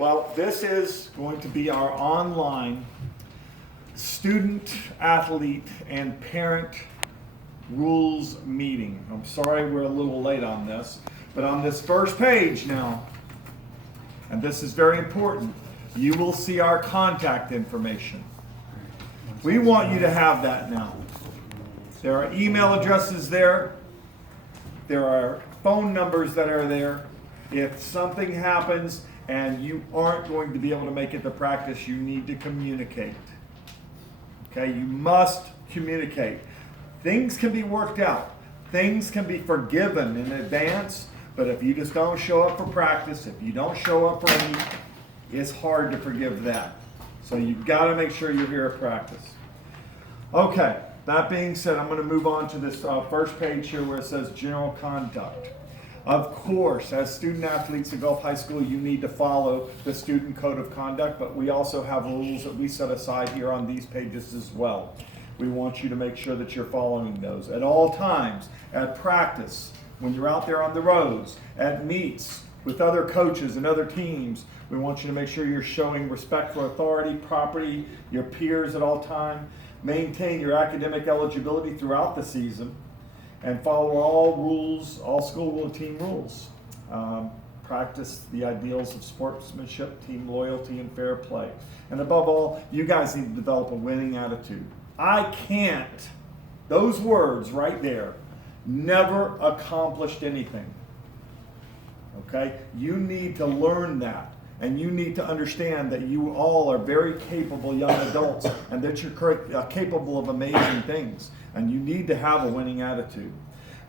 Well, this is going to be our online student, athlete, and parent rules meeting. I'm sorry we're a little late on this, but on this first page now, and this is very important, you will see our contact information. We want you to have that now. There are email addresses there. There are phone numbers that are there. If something happens and you aren't going to be able to make it to practice, you need to communicate. Okay, you must communicate. Things can be worked out. Things can be forgiven in advance, but if you just don't show up for practice, if you don't show up for any, it's hard to forgive that. So you've got to make sure you're here at practice. Okay, that being said, I'm going to move on to this first page here where it says general conduct. Of course, as student athletes at Gulf High School, you need to follow the student code of conduct, but we also have rules that we set aside here on these pages as well. We want you to make sure that you're following those at all times, at practice, when you're out there on the roads, at meets with other coaches and other teams. We want you to make sure you're showing respect for authority, property, your peers at all time. Maintain your academic eligibility throughout the season, and follow all rules, all school and team rules. Practice the ideals of sportsmanship, team loyalty, and fair play. And above all, you guys need to develop a winning attitude. I can't, those words right there, never accomplished anything. Okay? You need to learn that. And you need to understand that you all are very capable young adults and that you're capable of amazing things. And you need to have a winning attitude.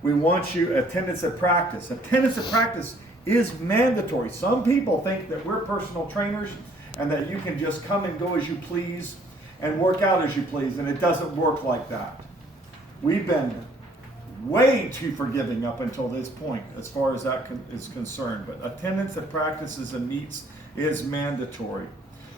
We want you attendance at practice. Attendance at practice is mandatory. Some people think that we're personal trainers and that you can just come and go as you please and work out as you please, and it doesn't work like that. We've been way too forgiving up until this point as far as that is concerned. But attendance at practices and meets is mandatory.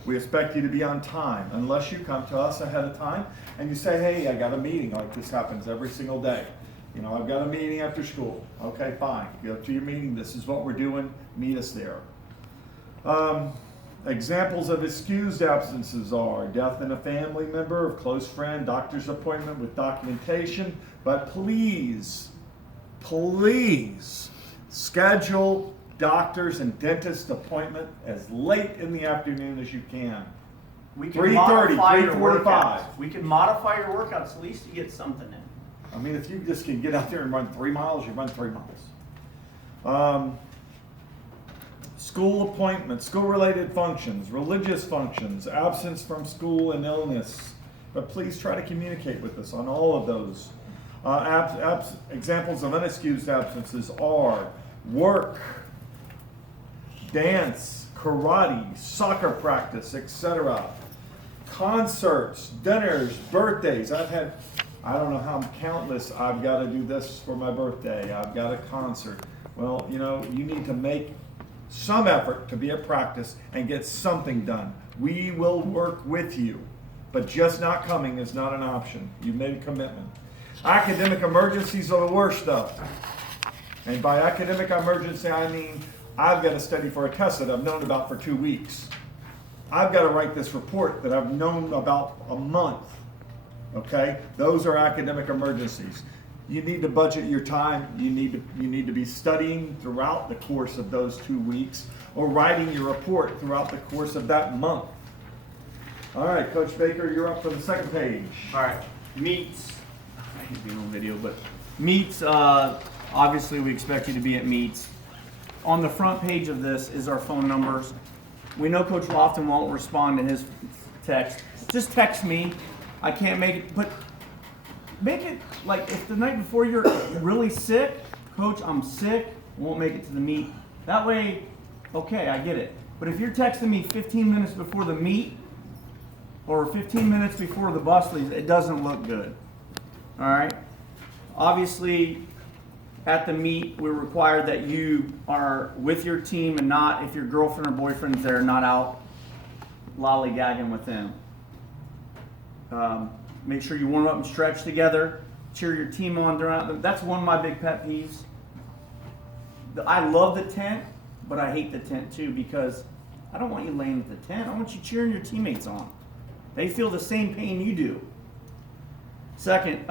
We expect you to be on time unless you come to us ahead of time and you say, hey, I got a meeting. Like this happens every single day. You know, I've got a meeting after school. Okay, fine. Go to your meeting. This is what we're doing. Meet us there. Examples of excused absences are death in a family member, a close friend, doctor's appointment with documentation. But please schedule doctor's and dentist appointment as late in the afternoon as you can. We can 3:30, modify your 3:45. workouts. We can modify your workouts. At least you get something in. I mean, if you just can get out there and run 3 miles, you run 3 miles. School appointments, school-related functions, religious functions, absence from school and illness. But please try to communicate with us on all of those. Examples of unexcused absences are work, dance, karate, soccer practice, etc. Concerts, dinners, birthdays. I don't know how countless. I've got to do this for my birthday. I've got a concert. Well, you know, you need to make some effort to be at practice and get something done. We will work with you, but just not coming is not an option. You've made a commitment. Academic emergencies are the worst stuff. And by academic emergency, I mean I've got to study for a test that I've known about for 2 weeks. I've got to write this report that I've known about a month. Okay? Those are academic emergencies. You need to budget your time. You need to be studying throughout the course of those 2 weeks or writing your report throughout the course of that month. All right, Coach Baker, you're up for the second page. All right, meets. I can do no video, but meets. Obviously, we expect you to be at meets. On the front page of this is our phone numbers. We know Coach Lofton won't respond to his text. Just text me. I can't make it, but make it like if the night before you're really sick, Coach, I'm sick, won't make it to the meet. That way, okay, I get it. But if you're texting me 15 minutes before the meet or 15 minutes before the bus leaves, it doesn't look good. All right? Obviously, at the meet, we're required that you are with your team and not, if your girlfriend or boyfriend's there, not out lollygagging with them. Make sure you warm up and stretch together. Cheer your team on throughout. That's one of my big pet peeves. I love the tent, but I hate the tent too because I don't want you laying at the tent. I want you cheering your teammates on. They feel the same pain you do. Second,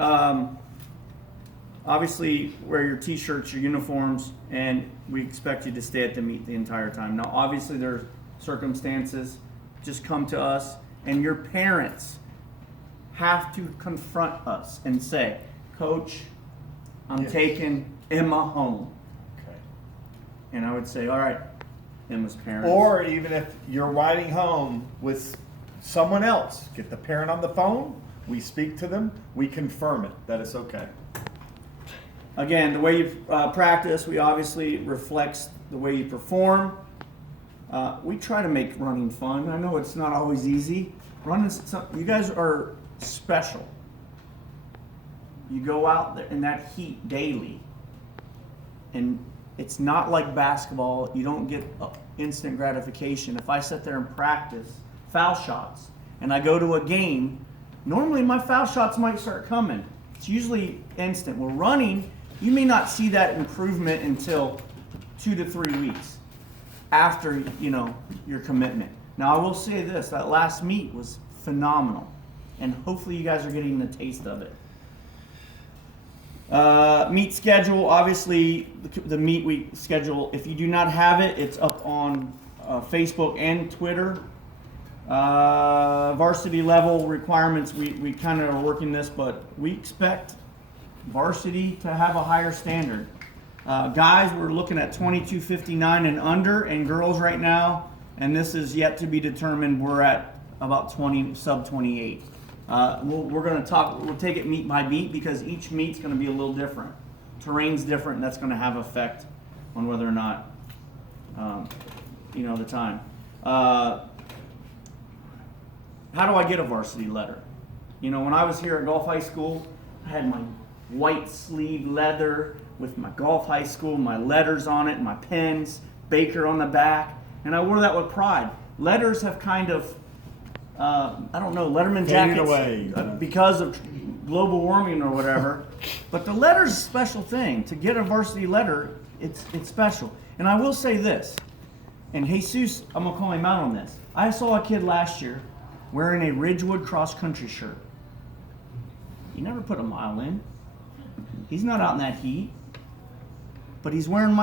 obviously wear your t-shirts, your uniforms, and we expect you to stay at the meet the entire time. Now, obviously there are circumstances. Just come to us, and your parents have to confront us and say, Coach, I'm taking Emma home. Okay. And I would say, all right, Emma's parents. Or even if you're riding home with someone else, get the parent on the phone, we speak to them, we confirm it, that it's okay. Again, the way you practice, we obviously reflects the way you perform. We try to make running fun. I know it's not always easy. You guys are special. You go out there in that heat daily, and it's not like basketball. You don't get instant gratification. If I sit there and practice foul shots, and I go to a game, normally my foul shots might start coming. It's usually instant. We're running. You may not see that improvement until 2 to 3 weeks after your commitment. Now I will say this: that last meet was phenomenal, and hopefully you guys are getting a taste of it. Meet schedule, obviously the meet we schedule. If you do not have it, it's up on Facebook and Twitter. Varsity level requirements, we kind of are working this, but we expect varsity to have a higher standard. Guys, we're looking at 22:59 and under, and girls right now, and this is yet to be determined, we're at about 20, sub 28. We'll take it meet by meet because each meet's going to be a little different. Terrain's different, and that's going to have effect on whether or not, the time. How do I get a varsity letter? When I was here at Golf High School, I had my white sleeve leather with my Golf High School, my letters on it, my pens, Baker on the back, and I wore that with pride. Letters have kind of, Letterman jackets away. Because of global warming or whatever. But the letter's a special thing. To get a varsity letter, it's special. And I will say this, and Jesus, I'm gonna call him out on this. I saw a kid last year wearing a Ridgewood cross-country shirt. He never put a mile in. He's not out in that heat. But he's wearing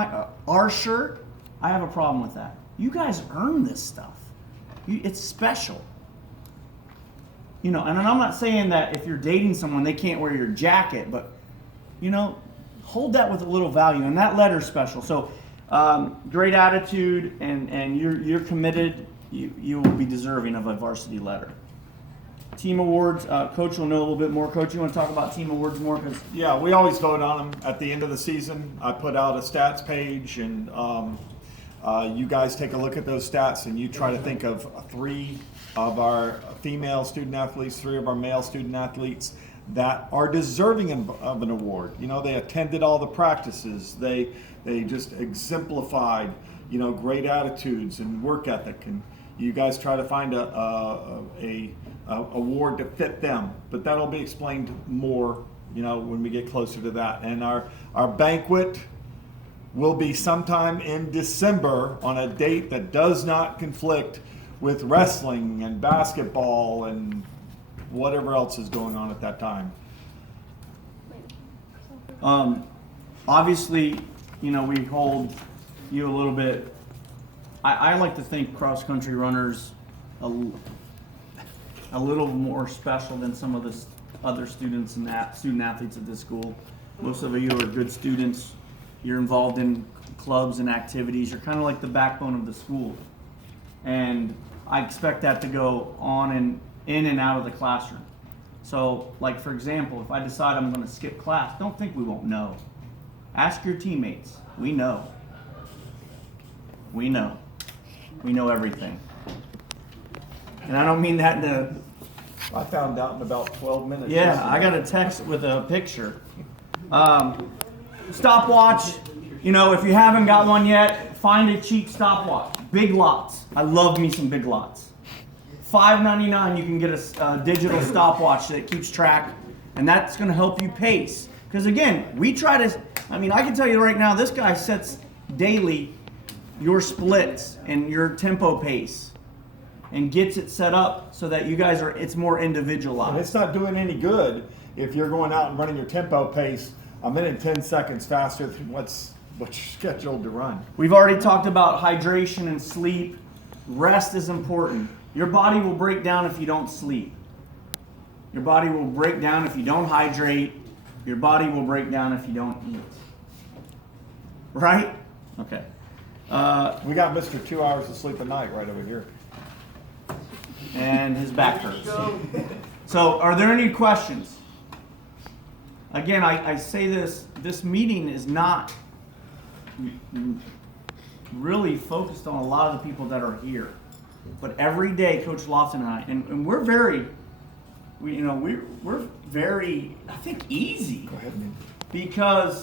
our shirt. I have a problem with that. You guys earn this stuff. It's special. And I'm not saying that if you're dating someone, they can't wear your jacket, but, hold that with a little value. And that letter's special. So, great attitude, and you're committed. You will be deserving of a varsity letter. Team awards, Coach will know a little bit more. Coach, you want to talk about team awards more? Yeah, we always vote on them at the end of the season. I put out a stats page, and you guys take a look at those stats, and you try to think of 3 of our female student athletes, 3 of our male student athletes that are deserving of an award. They attended all the practices. They just exemplified, great attitudes and work ethic. And you guys try to find a award to fit them. But that'll be explained more, when we get closer to that. And our banquet will be sometime in December on a date that does not conflict with wrestling and basketball and whatever else is going on at that time. Obviously, we hold you a little bit. I like to think cross-country runners a little more special than some of the other students and student athletes at this school. Most of you are good students. You're involved in clubs and activities. You're kind of like the backbone of the school. And I expect that to go on and in and out of the classroom. So, like for example, if I decide I'm going to skip class, don't think we won't know. Ask your teammates. We know. We know. We know everything. And I don't mean that in a... I found out in about 12 minutes. Yeah, yesterday. I got a text with a picture. Stopwatch. If you haven't got one yet, find a cheap stopwatch. Big Lots. I love me some Big Lots. $5.99 you can get a digital stopwatch that keeps track, and that's going to help you pace. Because again, we try to, I can tell you right now, this guy sets daily your splits and your tempo pace and gets it set up so that you guys it's more And individualized. it's not doing any good if you're going out and running your tempo pace a minute and 10 seconds faster than what's scheduled to run. We've already talked about hydration and sleep. Rest is important. Your body will break down if you don't sleep. Your body will break down if you don't hydrate. Your body will break down if you don't eat. Right? Okay. We got Mr. 2 hours of sleep a night right over here. And his back hurts. So, are there any questions? Again, I say this meeting is not really focused on a lot of the people that are here. But every day, Coach Lawson and I, and we're very, we're very, I think, easy. Go ahead, man. Because